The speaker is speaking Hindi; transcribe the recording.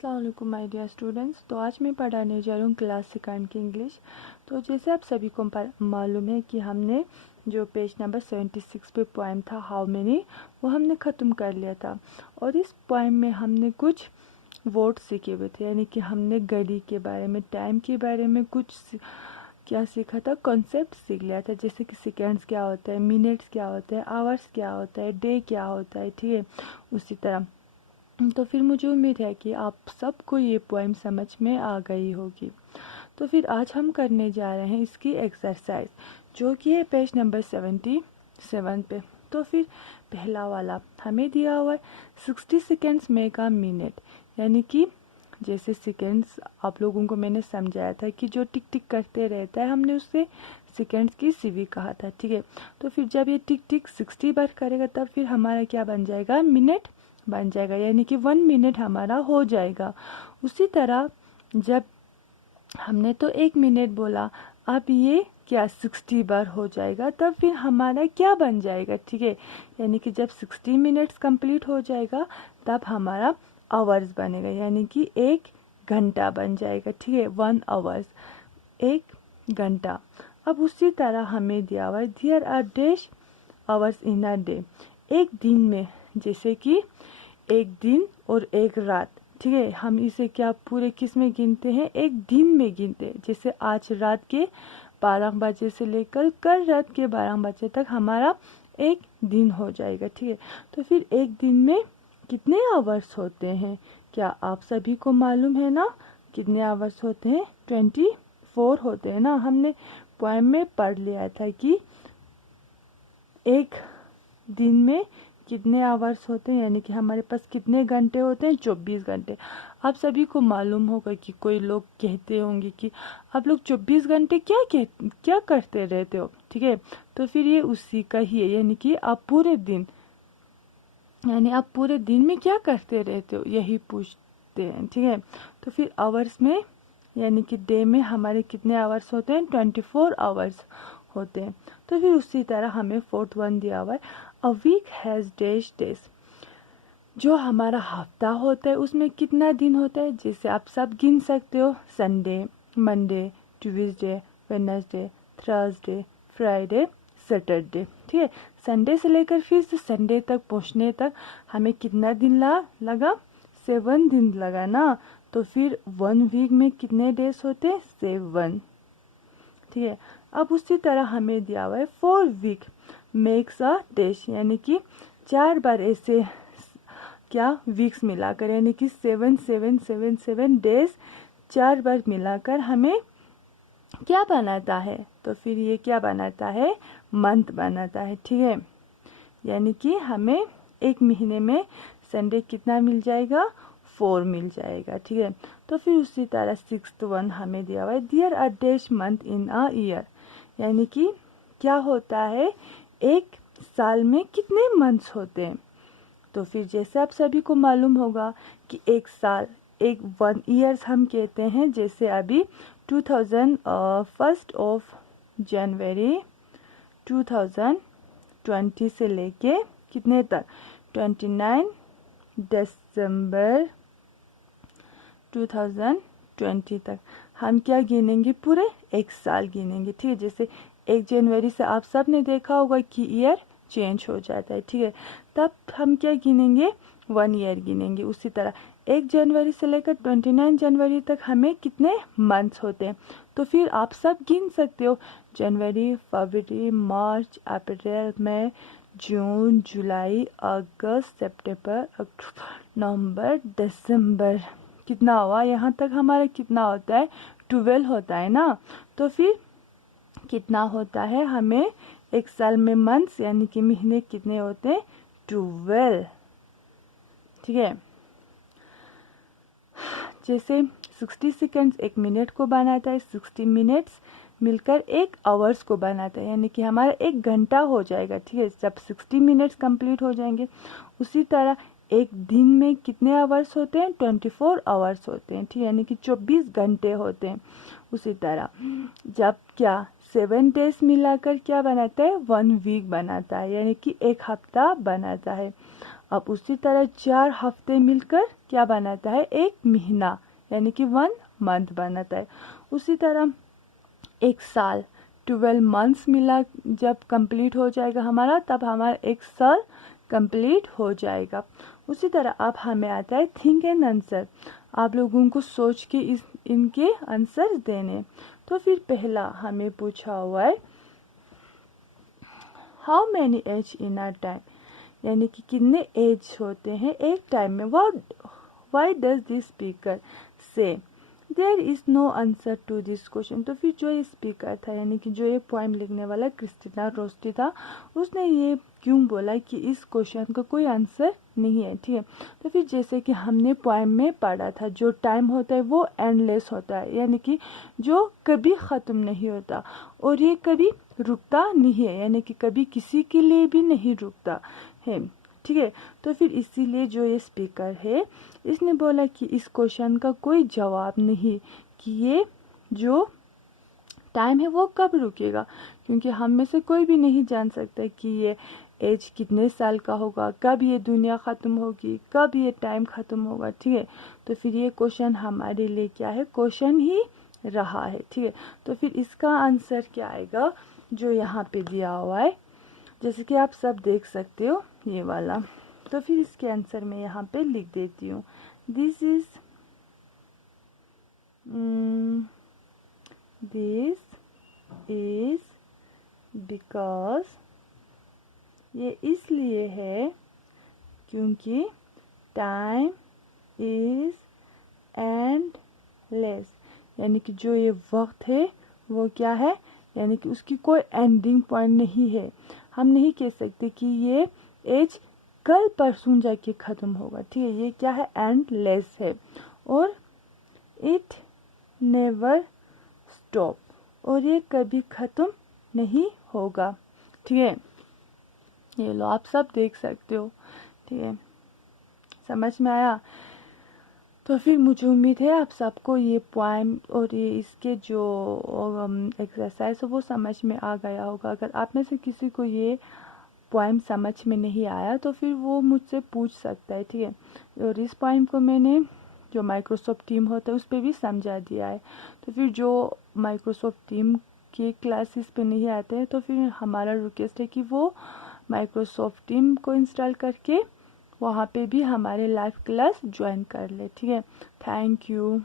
अस्सलाम वालेकुम माय डियर स्टूडेंट्स। तो आज मैं पढ़ाने जा रही हूँ क्लास सेकंड की इंग्लिश। तो जैसे आप सभी को मालूम है कि हमने जो पेज नंबर 76 पे पोएम था हाउ मेनी, वो हमने ख़त्म कर लिया था। और इस पोएम में हमने कुछ वर्ड सीखे हुए थे, यानी कि हमने घड़ी के बारे में, टाइम के बारे में कुछ क्या सीखा था, कॉन्सेप्ट सीख लिया था। जैसे कि सेकेंड्स क्या होता है, मिनट्स क्या होता है, आवर्स क्या होता है, डे क्या होता है, ठीक है। उसी तरह तो फिर मुझे उम्मीद है कि आप सबको ये पोएम समझ में आ गई होगी। तो फिर आज हम करने जा रहे हैं इसकी एक्सरसाइज, जो कि है पेज नंबर 77 पे। तो फिर पहला वाला हमें दिया हुआ है 60 सेकेंड्स मेक अ मिनट, यानी कि जैसे सेकेंड्स आप लोगों को मैंने समझाया था कि जो टिक टिक करते रहता है, हमने उससे सेकेंड्स की सीवी कहा था, ठीक है। तो फिर जब ये टिक टिक 60 बार करेगा तब फिर हमारा क्या बन जाएगा, मिनट बन जाएगा, यानी कि 1 मिनट हमारा हो जाएगा। उसी तरह जब हमने तो 1 मिनट बोला, अब ये क्या 60 बार हो जाएगा, तब फिर हमारा क्या बन जाएगा, ठीक है। यानी कि जब 60 मिनट्स कंप्लीट हो जाएगा तब हमारा आवर्स बनेगा, यानी कि 1 घंटा बन जाएगा, ठीक है। 1 आवर्स, 1 घंटा। अब उसी तरह हमें दिया हुआ है there are dash hours in a day, एक दिन में, जैसे कि एक दिन और एक रात, ठीक है। हम इसे क्या पूरे किस में गिनते हैं, एक दिन में गिनते हैं। जैसे आज रात के 12 बजे से लेकर कल रात के 12 बजे तक हमारा एक दिन हो जाएगा, ठीक है। तो फिर एक दिन में कितने आवर्स होते हैं, क्या आप सभी को मालूम है ना, कितने आवर्स होते हैं, 24 होते हैं ना। हमने पोएम में पढ़ लिया था कि एक दिन में कितने आवर्स होते हैं, यानी कि हमारे पास कितने घंटे होते हैं, 24 घंटे। आप सभी को मालूम होगा कि कोई लोग कहते होंगे कि आप लोग 24 घंटे क्या करते रहते हो, ठीक है। तो फिर ये उसी का ही है, यानी कि आप पूरे दिन, यानी आप पूरे दिन में क्या करते रहते हो, यही पूछते हैं, ठीक है। तो फिर आवर्स में, यानी कि डे में हमारे कितने आवर्स होते हैं, 24 आवर्स होते हैं। तो फिर उसी तरह हमें फोर्थ वन दिया हुआ है a week has dash days, जो हमारा हफ्ता होता है उसमें कितना दिन होता है, जैसे आप सब गिन सकते हो, Sunday, Monday, Tuesday, Wednesday, Thursday, Friday, Saturday, ठीक है। संडे से लेकर फिर से संडे तक पहुंचने तक हमें कितना दिन लगा, 7 दिन लगा ना। तो फिर 1 वीक में कितने डेज होते हैं, 7, ठीक है। अब उसी तरह हमें दिया हुआ है 4 वीक मेक्स अ डेज, यानी कि 4 बार ऐसे क्या वीक्स मिलाकर, यानी कि 7 7 7 7 डेज 4 बार मिलाकर हमें क्या बनाता है, तो फिर ये क्या बनाता है, मंथ बनाता है, ठीक है। यानी कि हमें एक महीने में संडे कितना मिल जाएगा, 4 मिल जाएगा, ठीक है। तो फिर उसी तरह 6th वन हमें दिया हुआ है there are dash month in a year, यानी कि क्या होता है, एक साल में कितने मंथ्स होते हैं। तो फिर जैसे आप सभी को मालूम होगा कि एक साल, एक 1 ईयर्स हम कहते हैं, जैसे अभी 1st ऑफ जनवरी 2020 से लेके कितने तक, 29 दिसंबर 2020 तक हम क्या गिनेंगे, पूरे एक साल गिनेंगे, ठीक है। जैसे 1 जनवरी से आप सब ने देखा होगा कि ईयर चेंज हो जाता है, ठीक है। तब हम क्या गिनेंगे, 1 ईयर गिनेंगे। उसी तरह 1 जनवरी से लेकर 29 जनवरी तक हमें कितने मंथ्स होते हैं, तो फिर आप सब गिन सकते हो, जनवरी, फरवरी, मार्च, अप्रैल, मई, जून, जुलाई, अगस्त, सितंबर, अक्टूबर, नवंबर, दिसंबर, कितना हुआ, यहाँ तक हमारा कितना होता है, 12 होता है ना। तो फिर कितना होता है, हमें एक साल में मंथ्स, यानी कि महीने कितने होते हैं, 12, ठीक है। जैसे 60 सेकेंड्स 1 मिनट को बनाता है, 60 मिनट्स मिलकर 1 आवर्स को बनाता है, यानी कि हमारा 1 घंटा हो जाएगा, ठीक है, जब 60 मिनट्स कंप्लीट हो जाएंगे। उसी तरह एक दिन में कितने आवर्स होते हैं, 24 आवर्स होते हैं, ठीक है, यानी कि 24 घंटे होते हैं। उसी तरह जब क्या 7 डेज मिलाकर क्या बनाता है, 1 वीक बनाता है, यानी कि 1 हफ्ता बनाता है। अब उसी तरह 4 हफ्ते मिलकर क्या बनाता है, एक महीना, यानी कि 1 मंथ बनाता है। उसी तरह एक साल, 12 मंथ्स मिला, जब कंप्लीट हो जाएगा हमारा, तब हमारा एक साल कंप्लीट हो जाएगा। उसी तरह अब हमें आता है थिंक एंड आंसर, आप लोगों को सोच के इनके आंसर देने। तो फिर पहला हमें पूछा हुआ है how many age in a time, यानी कि कितने एज होते हैं एक टाइम में। Why does this speaker say there is no answer to this question. तो फिर जो ये स्पीकर था, यानी कि जो ये पोएम लिखने वाला क्रिस्टीना रोस्टी था, उसने ये क्यों बोला कि इस क्वेश्चन का कोई आंसर नहीं है, ठीक है। तो फिर जैसे कि हमने पोएम में पढ़ा था, जो टाइम होता है वो एंडलेस होता है, यानी कि जो कभी ख़त्म नहीं होता, और ये कभी रुकता नहीं है, यानी कि कभी किसी के लिए भी नहीं रुकता है, ठीक है। तो फिर इसीलिए जो ये स्पीकर है, इसने बोला कि इस क्वेश्चन का कोई जवाब नहीं कि ये जो टाइम है वो कब रुकेगा, क्योंकि हम में से कोई भी नहीं जान सकता कि ये एज कितने साल का होगा, कब ये दुनिया ख़त्म होगी, कब ये टाइम ख़त्म होगा, ठीक है। तो फिर ये क्वेश्चन हमारे लिए क्या है, क्वेश्चन ही रहा है, ठीक है। तो फिर इसका आंसर क्या आएगा, जो यहाँ पे दिया हुआ है, जैसे कि आप सब देख सकते हो ये वाला। तो फिर इसके आंसर मैं यहाँ पे लिख देती हूँ, दिस इज बिकॉज, ये इसलिए है क्योंकि टाइम इज एंडलेस, यानी कि जो ये वक्त है वो क्या है, यानी कि उसकी कोई एंडिंग पॉइंट नहीं है। हम नहीं कह सकते कि ये एज कल परसों जाके ख़त्म होगा, ठीक है। ये क्या है, एंडलेस है, और इट नेवर स्टॉप, और ये कभी ख़त्म नहीं होगा, ठीक है। ये लो आप सब देख सकते हो, ठीक है, समझ में आया। तो फिर मुझे उम्मीद है आप सबको ये पोएम और ये इसके जो एक्सरसाइज है वो समझ में आ गया होगा। अगर आप में से किसी को ये पोएम समझ में नहीं आया तो फिर वो मुझसे पूछ सकता है, ठीक है। और इस पोएम को मैंने जो माइक्रोसॉफ्ट टीम होता है उस पर भी समझा दिया है। तो फिर जो माइक्रोसॉफ्ट टीम के क्लासेस पे नहीं आते हैं तो फिर हमारा रिक्वेस्ट है कि वो माइक्रोसॉफ्ट टीम को इंस्टॉल करके वहाँ पे भी हमारे लाइव क्लास ज्वाइन कर ले, ठीक है। Thank you.